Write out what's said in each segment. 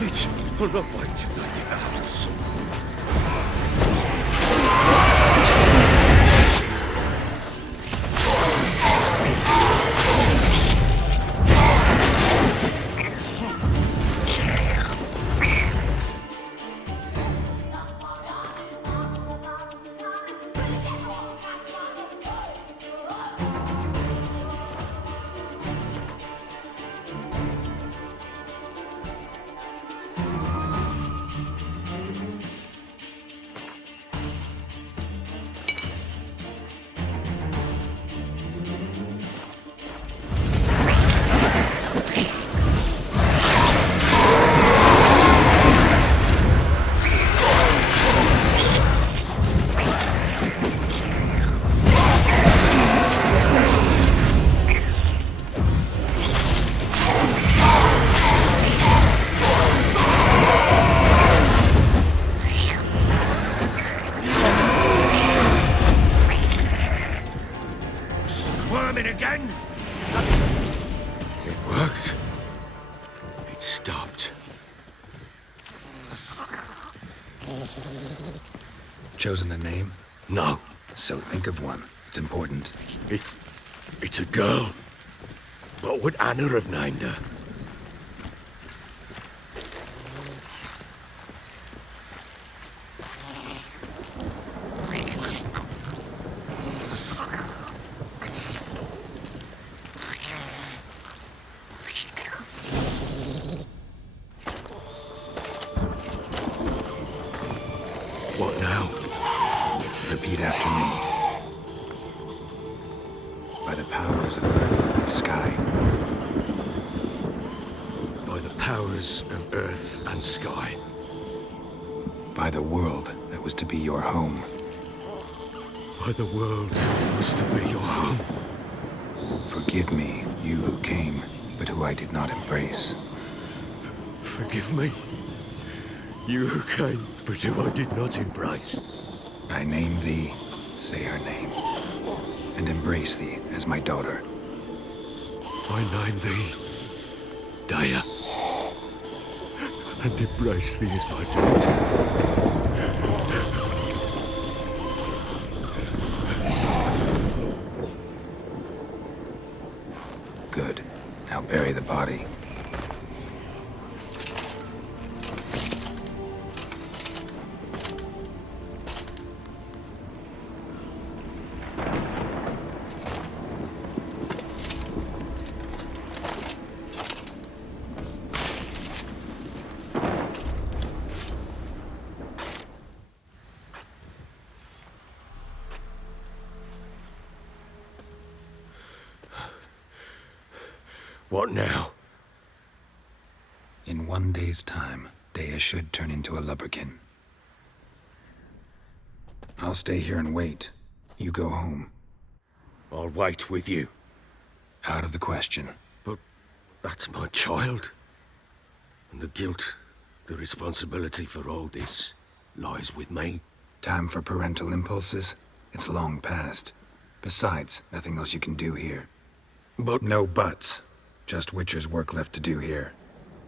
with it. I'll not wait till they devour us. Again? It worked. It stopped. Chosen a name? No. So think of one. It's important. It's a girl. What would Anna have named her? What now? Repeat after me. By the powers of earth and sky. By the powers of earth and sky. By the world that was to be your home. By the world that was to be your home. Forgive me, you who came, but who I did not embrace. Forgive me. You who came, but who I did not embrace. I name thee, say her name, and embrace thee as my daughter. I name thee, Dea, and embrace thee as my daughter. Good. Now bury the body. What now? In 1 day's time, Dea should turn into a lubberkin. I'll stay here and wait. You go home. I'll wait with you. Out of the question. But that's my child. And the guilt, the responsibility for all this lies with me. Time for parental impulses? It's long past. Besides, nothing else you can do here. But no buts. Just Witcher's work left to do here.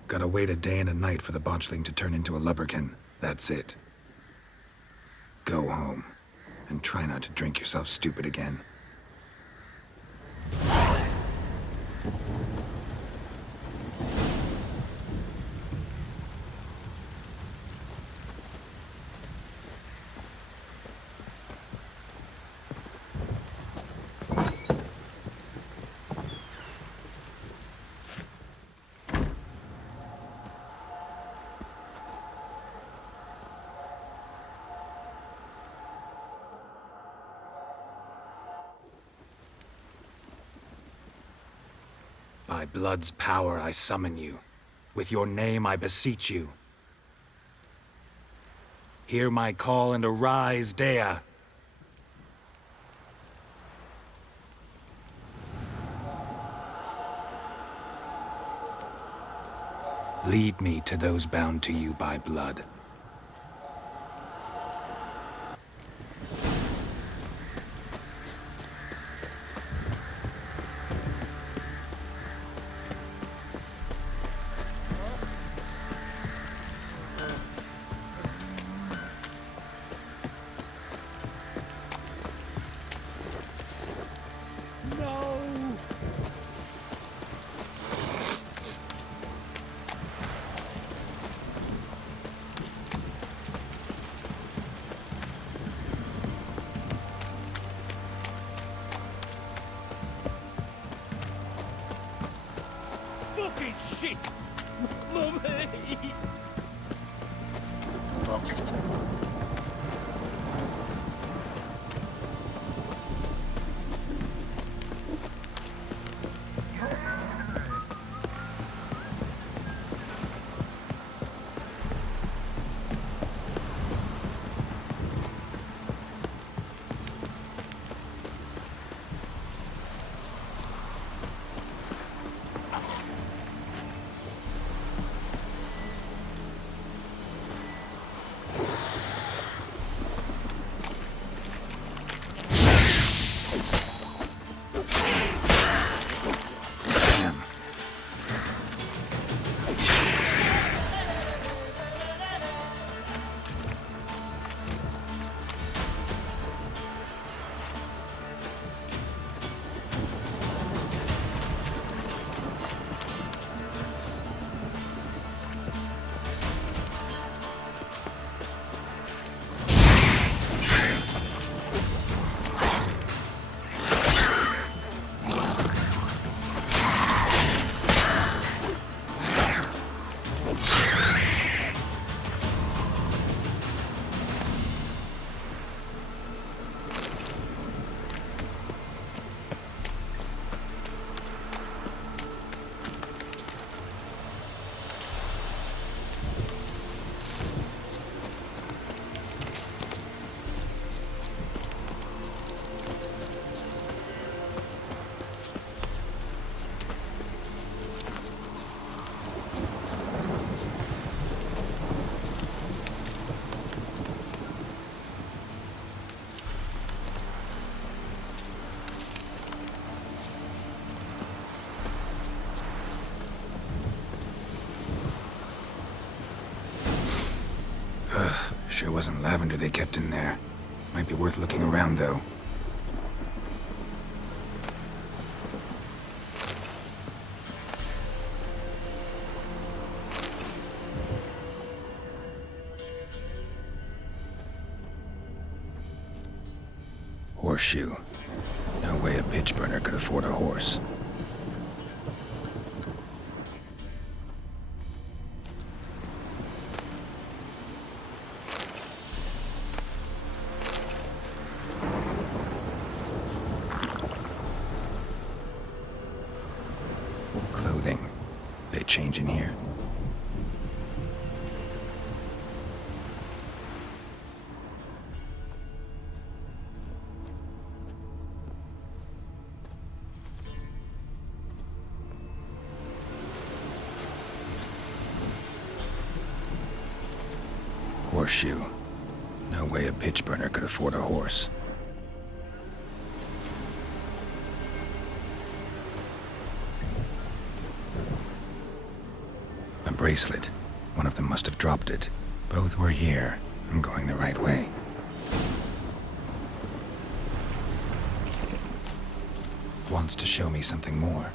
Gotta wait a day and a night for the botchling to turn into a lubberkin. That's it. Go home. And try not to drink yourself stupid again. By blood's power I summon you. With your name I beseech you. Hear my call and arise, Dea. Lead me to those bound to you by blood. shit! Mummy! Fuck. Damn. Sure wasn't lavender they kept in there. Might be worth looking around, though. Horseshoe. No way a pitch burner could afford a horse. Clothing. They change in here. Horseshoe. No way a pitch burner could afford a horse. A bracelet. One of them must have dropped it. Both were here. I'm going the right way. Wants to show me something more.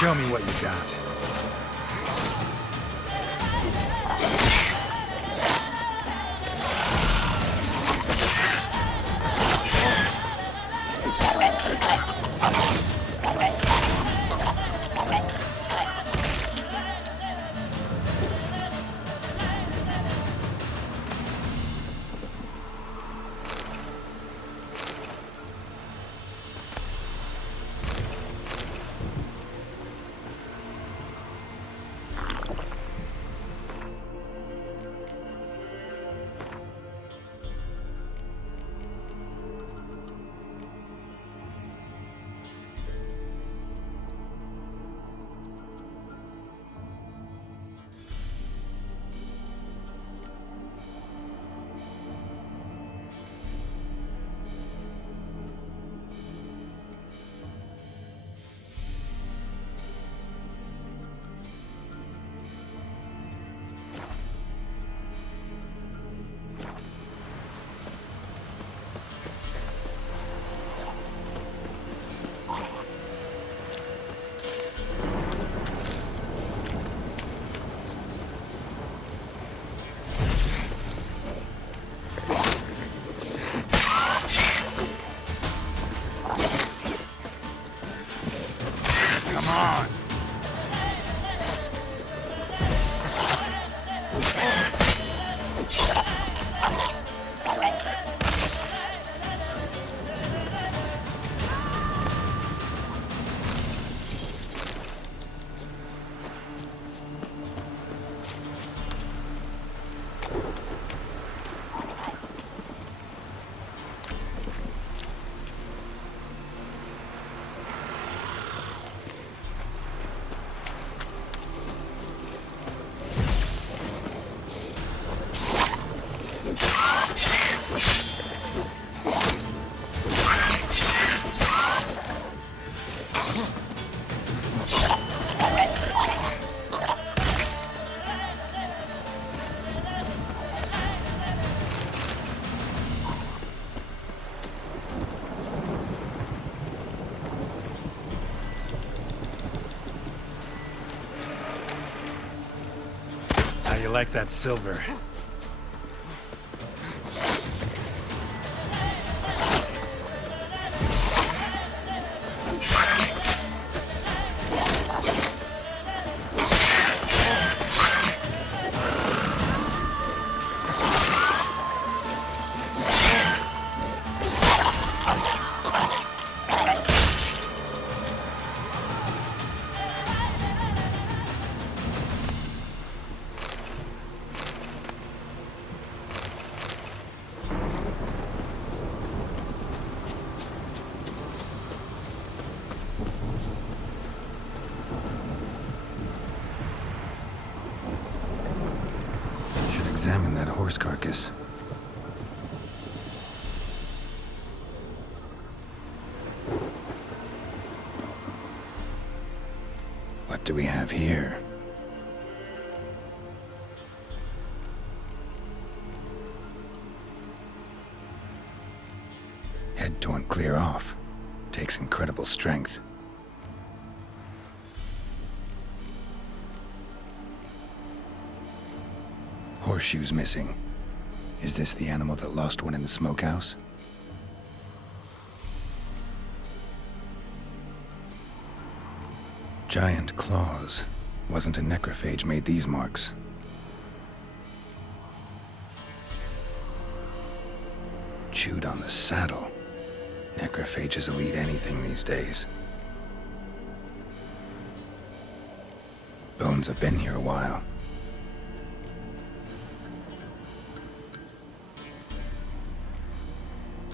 Show me what you got. How you like that silver? Examine that horse carcass. What do we have here? Head torn clear off. Takes incredible strength. Horseshoes missing. Is this the animal that lost one in the smokehouse? Giant claws. Wasn't a necrophage made these marks. Chewed on the saddle. Necrophages will eat anything these days. Bones have been here a while.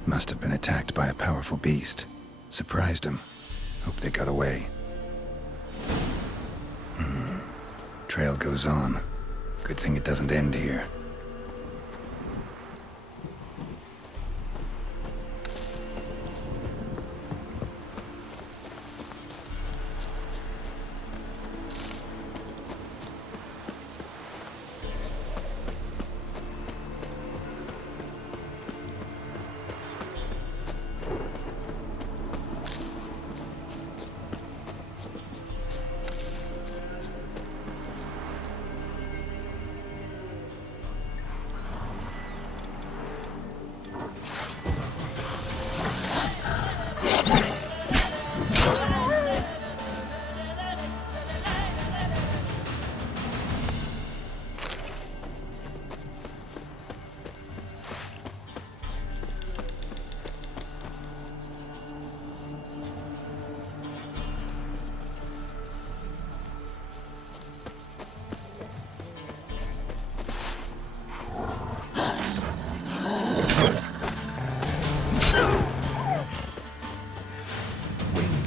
Must have been attacked by a powerful beast. Surprised him. Hope they got away. Trail goes on. Good thing it doesn't end here.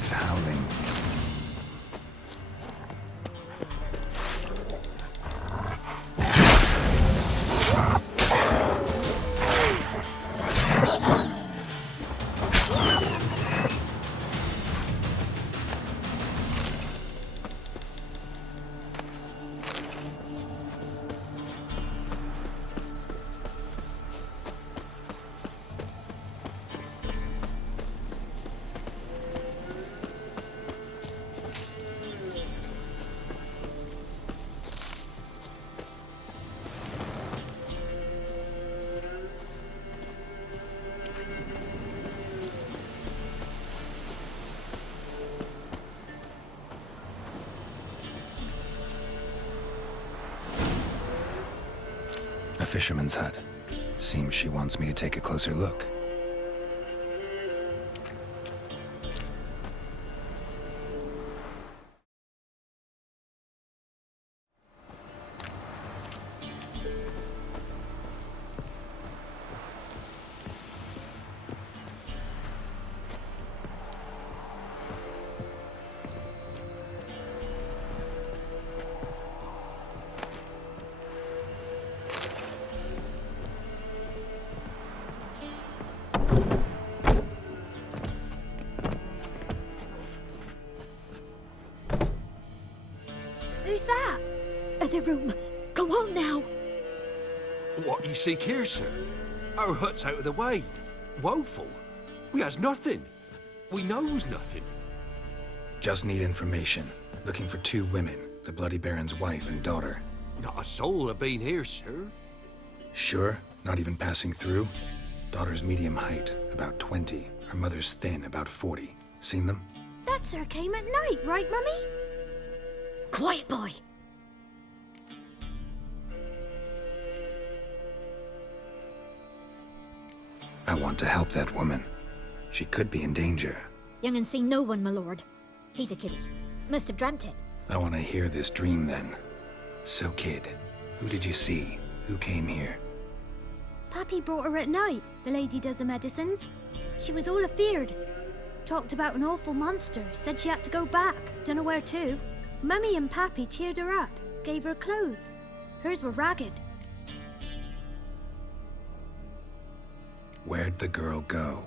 Wolves howling. A fisherman's hut. Seems she wants me to take a closer look. Who's that? Other room. Go on now. What you seek here, sir? Our hut's out of the way. Woeful. We has nothing. We knows nothing. Just need information. Looking for 2 women, the Bloody Baron's wife and daughter. Not a soul have been here, sir. Sure? Not even passing through? Daughter's medium height, about 20. Her mother's thin, about 40. Seen them? That sir came at night, right, Mummy? Quiet, boy. I want to help that woman. She could be in danger. Young and seen no one, my lord. He's a kiddie. Must have dreamt it. I want to hear this dream then. So, kid, who did you see? Who came here? Pappy brought her at night, the lady does the medicines. She was all afeared. Talked about an awful monster, said she had to go back, dunno where to. Mummy and Pappy cheered her up, gave her clothes. Hers were ragged. Where'd the girl go?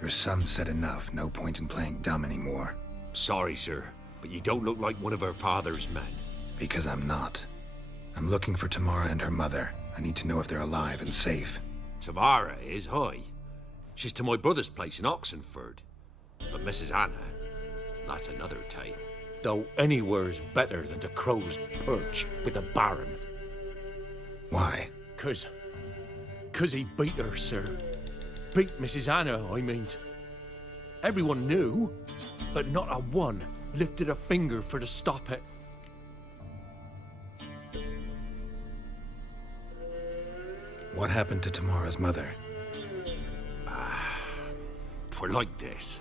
Your son said enough, no point in playing dumb anymore. Sorry, sir, but you don't look like one of our father's men. Because I'm not. I'm looking for Tamara and her mother. I need to know if they're alive and safe. Tamara is, hi. She's to my brother's place in Oxenford. But Mrs. Anna, that's another tale. Though anywhere's better than the crow's perch with the Baron. Why? 'Cause he beat her, sir. Beat Mrs. Anna, I means. Everyone knew, but not a one lifted a finger for to stop it. What happened to Tamara's mother? 'Twere like this.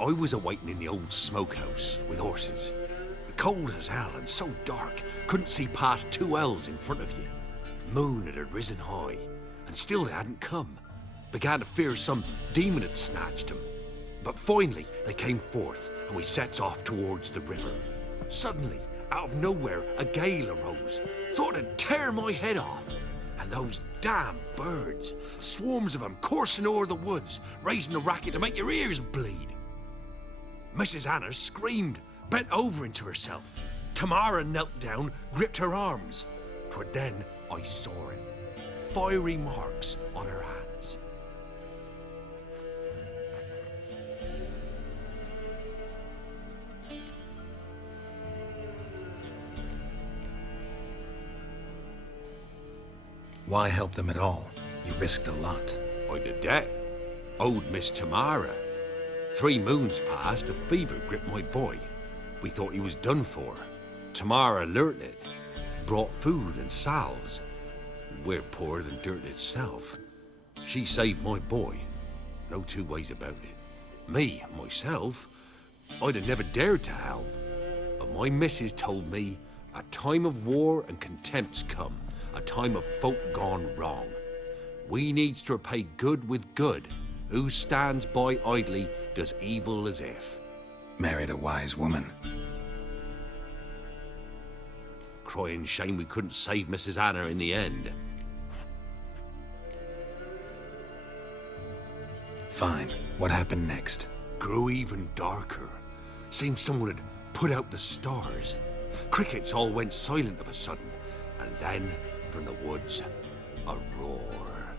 I was awaiting in the old smokehouse with horses. Cold as hell and so dark, couldn't see past 2 ells in front of you. Moon had risen high, and still they hadn't come. Began to fear some demon had snatched them. But finally they came forth, and we sets off towards the river. Suddenly, out of nowhere, a gale arose. Thought it'd tear my head off. And those damn birds, swarms of them coursing o'er the woods, raising a racket to make your ears bleed. Mrs. Anna screamed, bent over into herself. Tamara knelt down, gripped her arms. 'Twere then I saw it. Fiery marks on her hands. Why help them at all? You risked a lot. I did that. Owed Miss Tamara. 3 moons passed, a fever gripped my boy. We thought he was done for. Tamara learnt it. Brought food and salves. We're poorer than dirt itself. She saved my boy. No 2 ways about it. Me, myself, I'd have never dared to help. But my missus told me a time of war and contempt's come. A time of folk gone wrong. We needs to repay good with good. Who stands by idly does evil as if. Married a wise woman. Crying shame we couldn't save Mrs. Anna in the end. Fine. What happened next? Grew even darker. Seemed someone had put out the stars. Crickets all went silent of a sudden, and then, from the woods, a roar.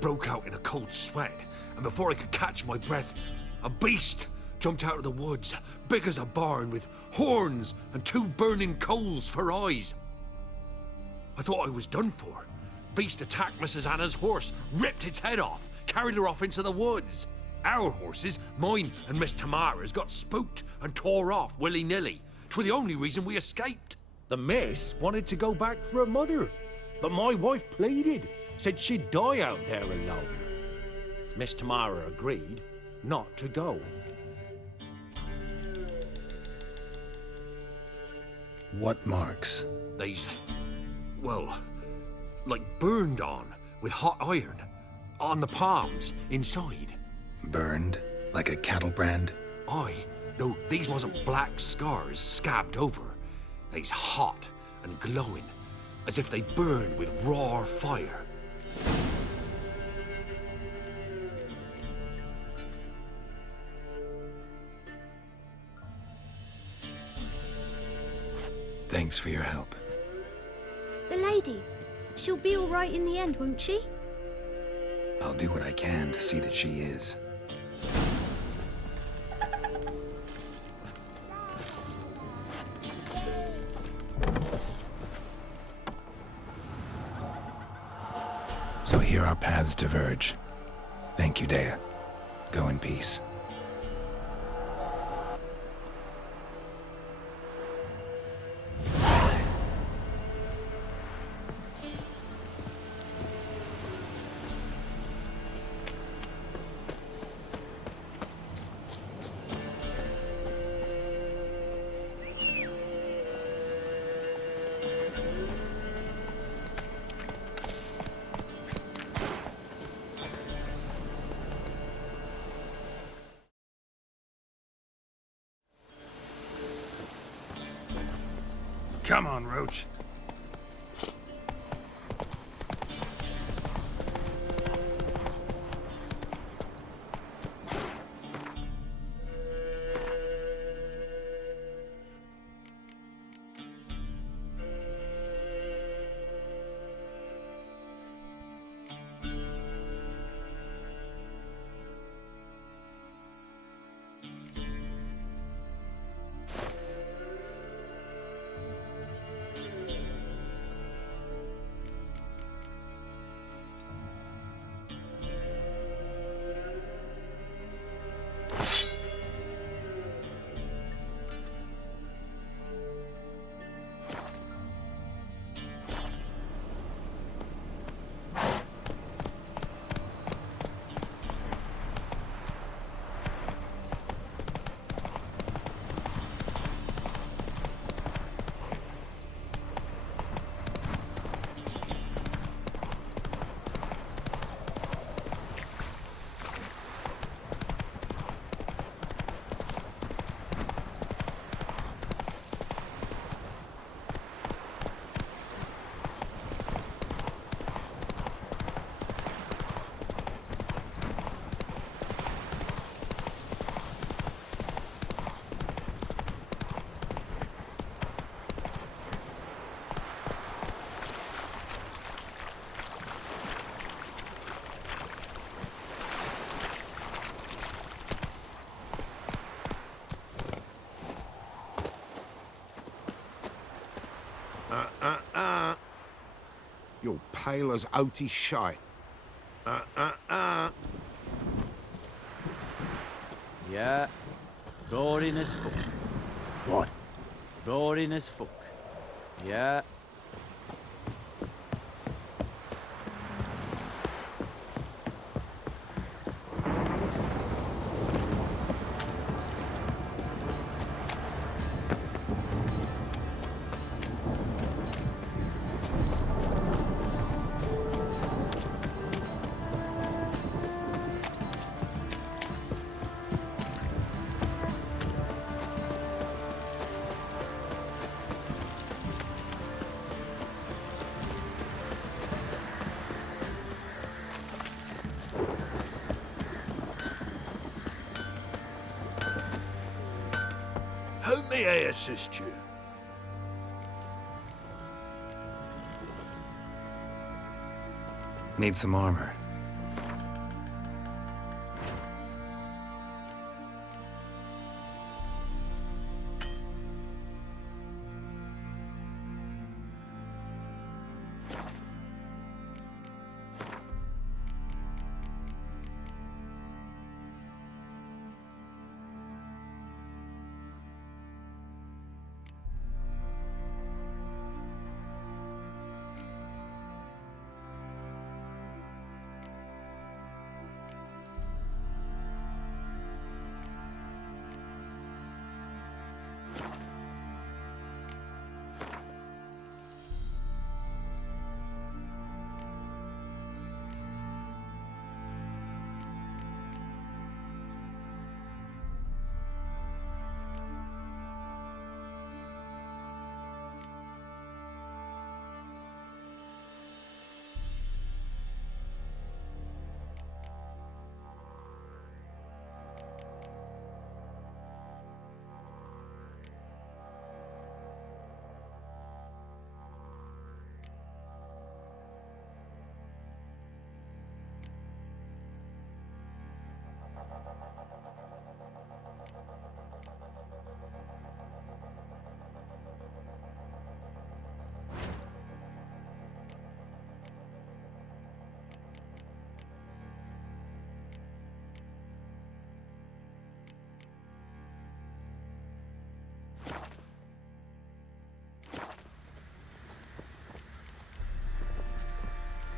Broke out in a cold sweat, and before I could catch my breath, a beast jumped out of the woods, big as a barn, with horns and 2 burning coals for eyes. I thought I was done for. Beast attacked Mrs. Anna's horse, ripped its head off, carried her off into the woods. Our horses, mine and Miss Tamara's, got spooked and tore off willy-nilly. 'Twere the only reason we escaped. The miss wanted to go back for her mother, but my wife pleaded, said she'd die out there alone. Miss Tamara agreed not to go. What marks? They's, well, like burned on with hot iron. On the palms, inside. Burned? Like a cattle brand? Aye, though these wasn't black scars scabbed over. They's hot and glowing, as if they burned with raw fire. Thanks for your help. The lady. She'll be all right in the end, won't she? I'll do what I can to see that she is. So here our paths diverge. Thank you, Dea. Go in peace. Come on, Roach. You're pale as oaty shite. Yeah, boring as fuck. What? Boring as fuck. Yeah. How may I assist you? Need some armor.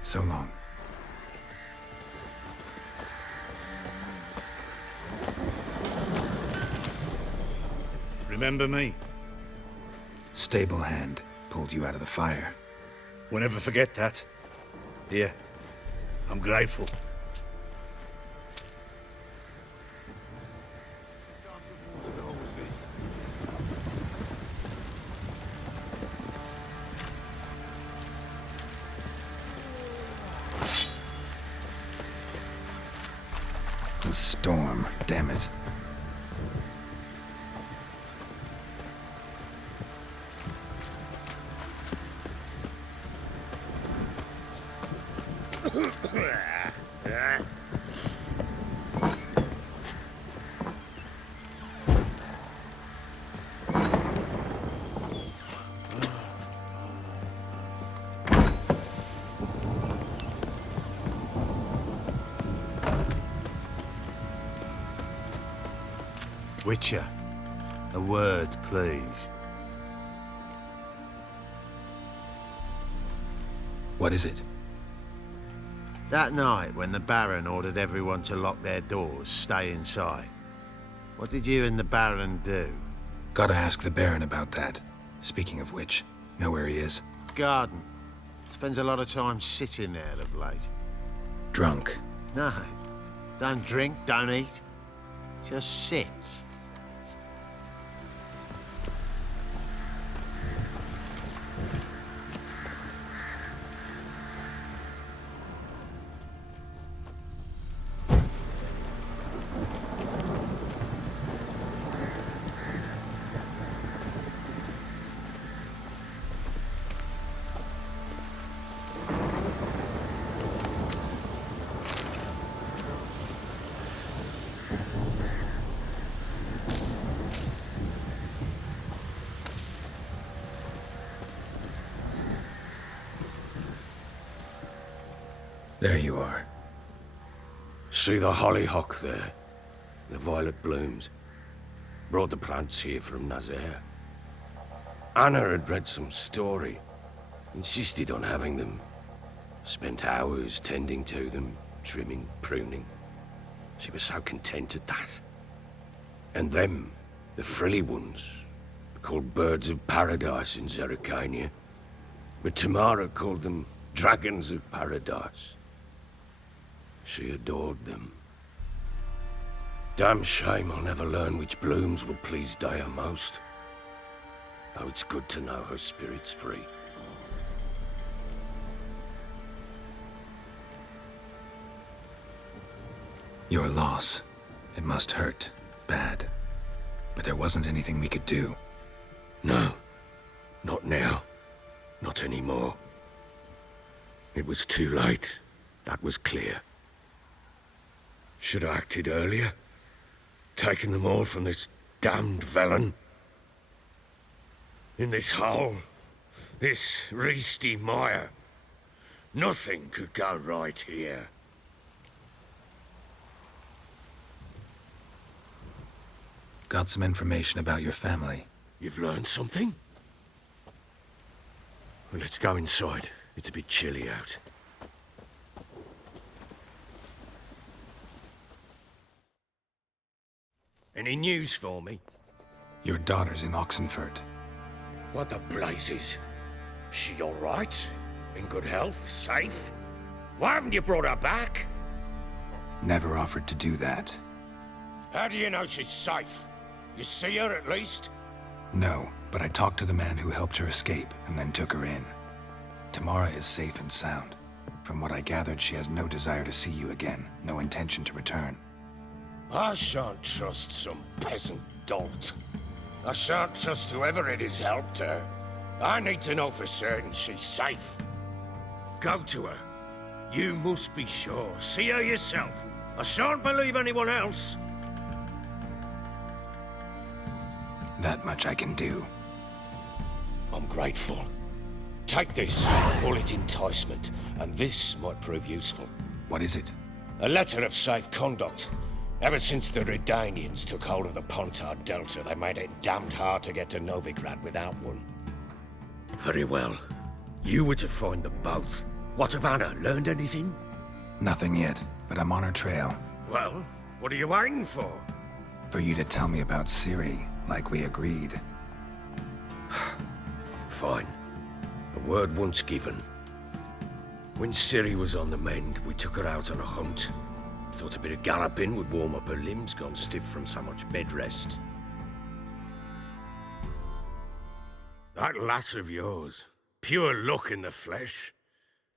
So long. Remember me? Stable hand pulled you out of the fire. Won't ever forget that. Here, I'm grateful. To the horses. The storm, damn it. Witcher, a word, please. What is it? That night when the Baron ordered everyone to lock their doors, stay inside. What did you and the Baron do? Gotta ask the Baron about that. Speaking of which, know where he is? Garden. Spends a lot of time sitting there of late. Drunk. No. Don't drink, don't eat. Just sits. There you are. See the hollyhock there? The violet blooms. Brought the plants here from Nazaire. Anna had read some story. Insisted on having them. Spent hours tending to them, trimming, pruning. She was so content at that. And them, the frilly ones, called birds of paradise in Zerrikania. But Tamara called them dragons of paradise. She adored them. Damn shame I'll never learn which blooms will please Dea most. Though it's good to know her spirit's free. Your loss. It must hurt. Bad. but there wasn't anything we could do. No. Not now. Not anymore. It was too late. That was clear. Should have acted earlier. Taken them all from this damned villain. In this hole. This reesty mire. Nothing could go right here. Got some information about your family. You've learned something? Well, let's go inside. It's a bit chilly out. Any news for me? Your daughter's in Oxenford. What the blazes? She all right? In good health? Safe? Why haven't you brought her back? Never offered to do that. How do you know she's safe? You see her at least? No, but I talked to the man who helped her escape and then took her in. Tamara is safe and sound. From what I gathered, she has no desire to see you again, no intention to return. I shan't trust some peasant dolt. I shan't trust whoever it is helped her. I need to know for certain she's safe. Go to her. You must be sure. See her yourself. I shan't believe anyone else. That much I can do. I'm grateful. Take this, call it enticement, and this might prove useful. What is it? A letter of safe conduct. Ever since the Redanians took hold of the Pontard Delta, they made it damned hard to get to Novigrad without one. Very well. You were to find them both. What of Anna? Learned anything? Nothing yet, but I'm on her trail. Well, what are you waiting for? For you to tell me about Ciri, like we agreed. Fine. A word once given. When Ciri was on the mend, we took her out on a hunt. Thought a bit of galloping would warm up her limbs, gone stiff from so much bed rest. That lass of yours, pure luck in the flesh.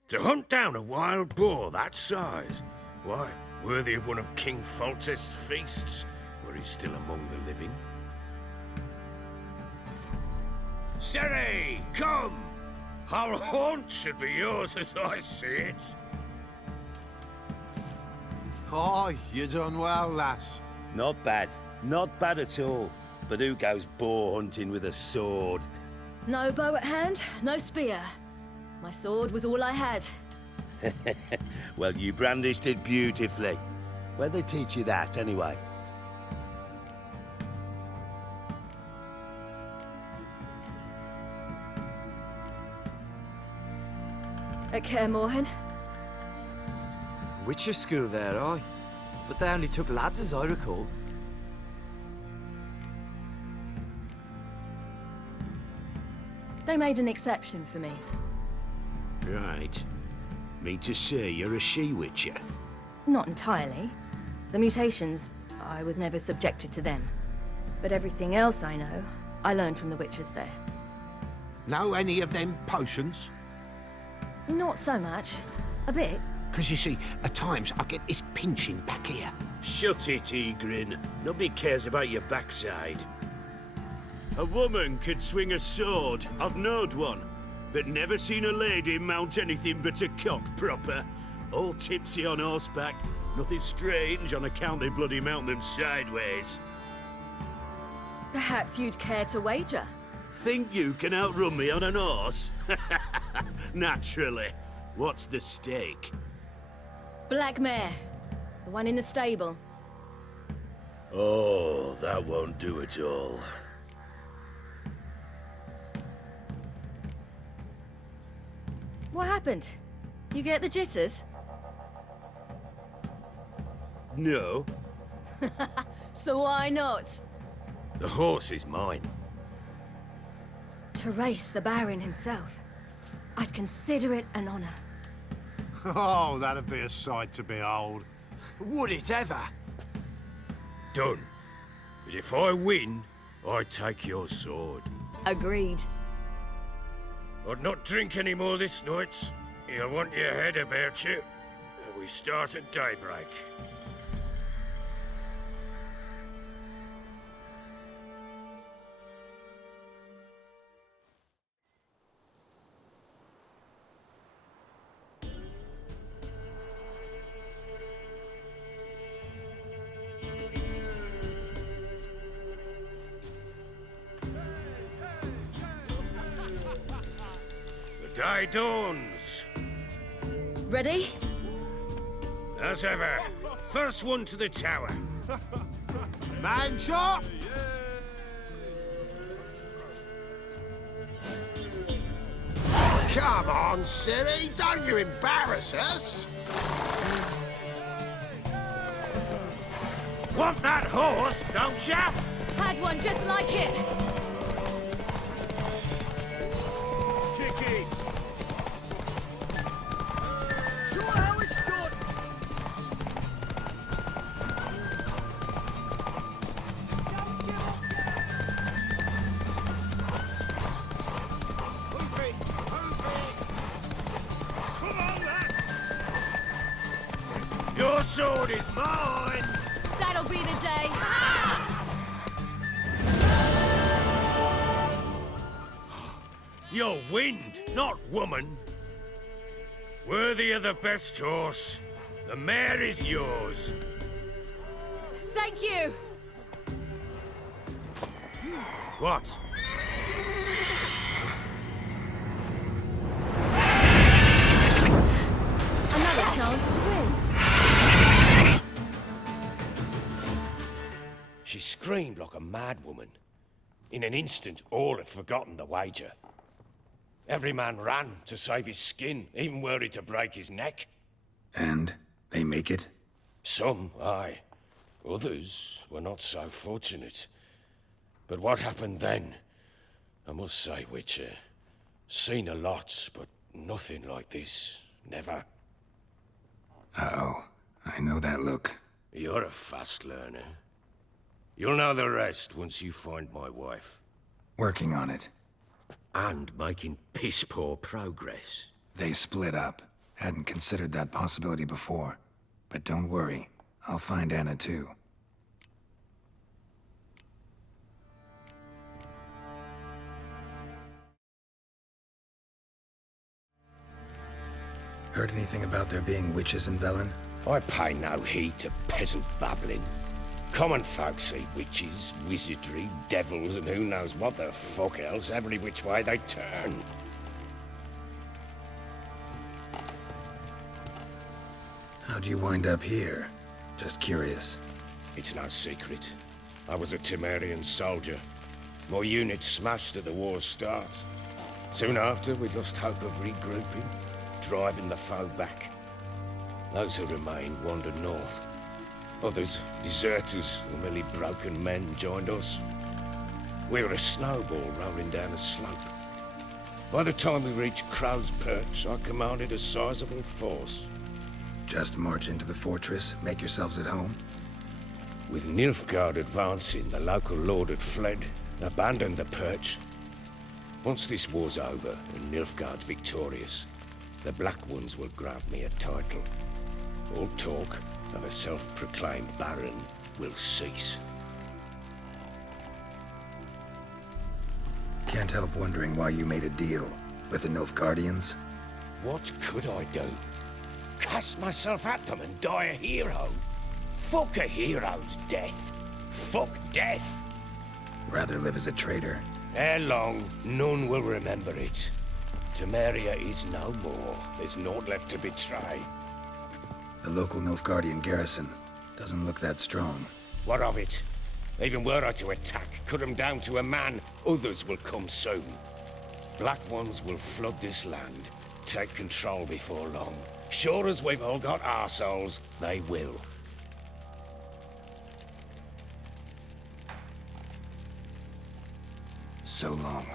To hunt down a wild boar that size, why, worthy of one of King Foltest's feasts, where he's still among the living. Ciri, come! Whole haunt should be yours as I see it. Oh, you done well, lass. Not bad. Not bad at all. But who goes boar hunting with a sword? No bow at hand, no spear. My sword was all I had. Well, you brandished it beautifully. Where'd they teach you that, anyway? At Kaer Morhen. Witcher school there, aye. But they only took lads, as I recall. They made an exception for me. Right. Mean to say you're a she-witcher? Not entirely. The mutations, I was never subjected to them. But everything else I know, I learned from the witches there. Know any of them potions? Not so much. A bit. Because you see, at times I get this pinching back here. Shut it, Egrin. Nobody cares about your backside. A woman could swing a sword. I've knowed one. But never seen a lady mount anything but a cock proper. All tipsy on horseback. Nothing strange on account they bloody mount them sideways. Perhaps you'd care to wager? Think you can outrun me on an horse? Naturally. What's the stake? Black mare. The one in the stable. Oh, that won't do it all. What happened? You get the jitters? No. So why not? The horse is mine. To race the Baron himself. I'd consider it an honor. Oh, that'd be a sight to behold. Would it ever? Done. But if I win, I take your sword. Agreed. I'd not drink any more this night. You'll want your head about you. We start at daybreak. Day dawns. Ready? As ever. First one to the tower. Man chop! Come on, silly! Don't you embarrass us! Want that horse, don't ya? Had one just like it. Kick it. Show how it's done! Move it. Move it. Come on, lass. Your sword is mine. That'll be the day. You're wind, not woman. Worthy of the best horse. The mare is yours. Thank you. What? Another chance to win. She screamed like a mad woman. In an instant, all had forgotten the wager. Every man ran to save his skin, even worried to break his neck. And they make it? Some, aye. Others were not so fortunate. But what happened then? I must say, Witcher, seen a lot, but nothing like this. Never. Uh-oh. I know that look. You're a fast learner. You'll know the rest once you find my wife. Working on it. And making piss-poor progress. They split up. Hadn't considered that possibility before. But don't worry. I'll find Anna too. Heard anything about there being witches in Velen? I pay no heed to peasant babbling. Common folk see witches, wizardry, devils, and who knows what the fuck else every which way they turn. How'd you wind up here? Just curious. It's no secret. I was a Temerian soldier. My unit smashed at the war's start. Soon after, we lost hope of regrouping, driving the foe back. Those who remained wandered north. Others, deserters or merely broken men, joined us. We were a snowball rolling down a slope. By the time we reached Crow's Perch, I commanded a sizable force. Just march into the fortress, make yourselves at home? With Nilfgaard advancing, the local lord had fled, abandoned the Perch. Once this war's over and Nilfgaard's victorious, the Black Ones will grant me a title. All talk of a self-proclaimed baron will cease. Can't help wondering why you made a deal with the Nilfgaardians. What could I do? Cast myself at them and die a hero? Fuck a hero's death. Fuck death. Rather live as a traitor. Ere long, none will remember it. Temeria is no more. There's naught left to betray. The local Nilfgaardian garrison doesn't look that strong. What of it? Even were I to attack, cut them down to a man, others will come soon. Black Ones will flood this land, take control before long. Sure as we've all got arseholes, they will. So long.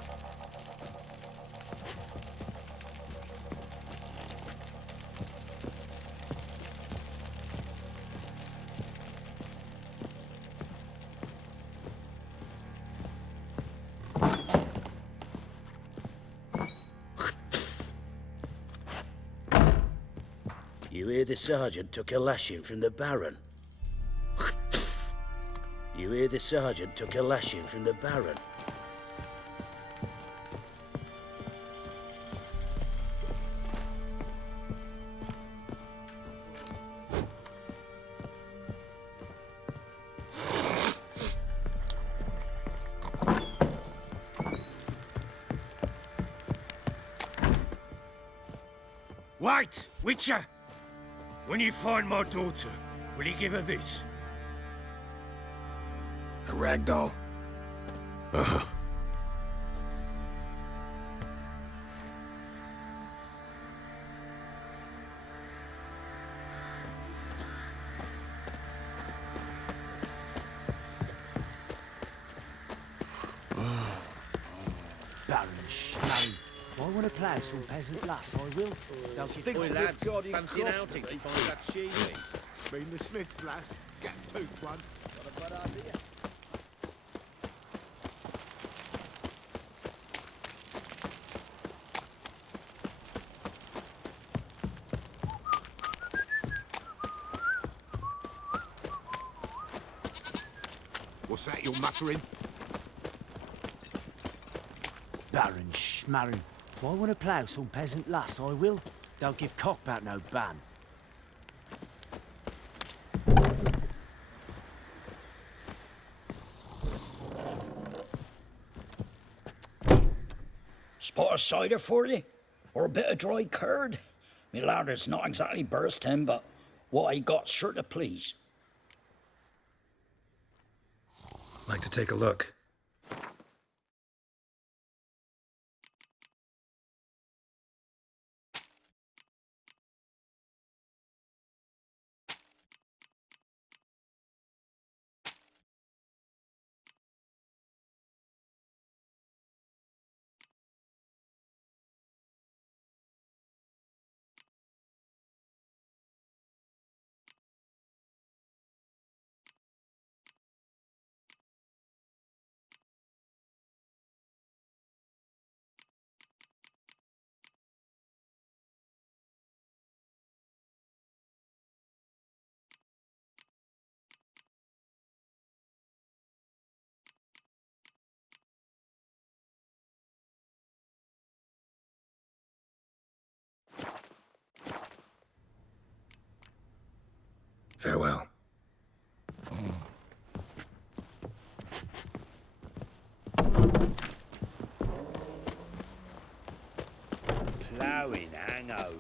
You hear the sergeant took a lashing from the Baron? You hear the sergeant took a lashing from the Baron? Wait, Witcher! When you find my daughter, will you give her this? A rag doll? Uh-huh. Baron Schmarry. If I want to plough some peasant lass, I will. Don't give Stinks my of God in Fancy an Croft, outing to mate. find that she Mean the Smiths, lass. Get tooth one. Got a bad idea. What's that you're muttering? Baron Schmarry. If I want to plough some peasant lass, I will. Don't give cock about no ban. Spot of cider for you? Or a bit of dry curd? Me larder's not exactly bursting, but what I got's sure to please. Like to take a look. Farewell. Ploughing hangover.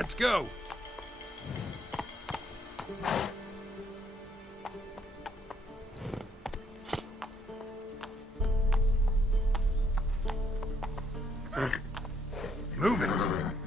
let's go. Move it.